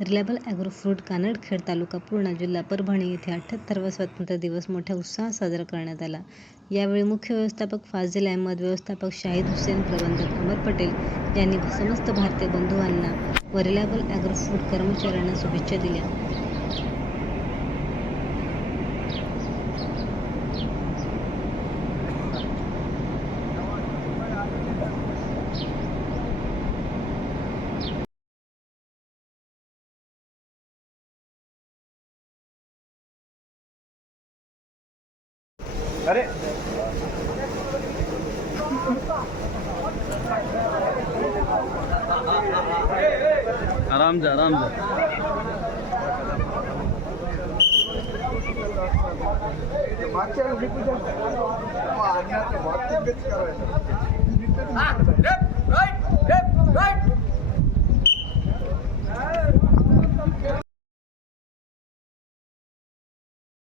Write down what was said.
Reliable agro fruit Kanadkhed taluka Purna जिल्हा परभणी येथे अठ्ठ्याहत्तरवा स्वातंत्र्य दिवस मोठ्या उत्साहात साजरा करण्यात आला. यावेळी मुख्य व्यवस्थापक फाजिल अहमद व्यवस्थापक शाहिद हुसेन प्रबंधक अमर पटेल यांनी समस्त भारतीय बंधुवांना व रिलायबल ॲग्रो फ्रूट कर्मचाऱ्यांना शुभेच्छा दिल्या. अरे. आराम से आराम से मागच्या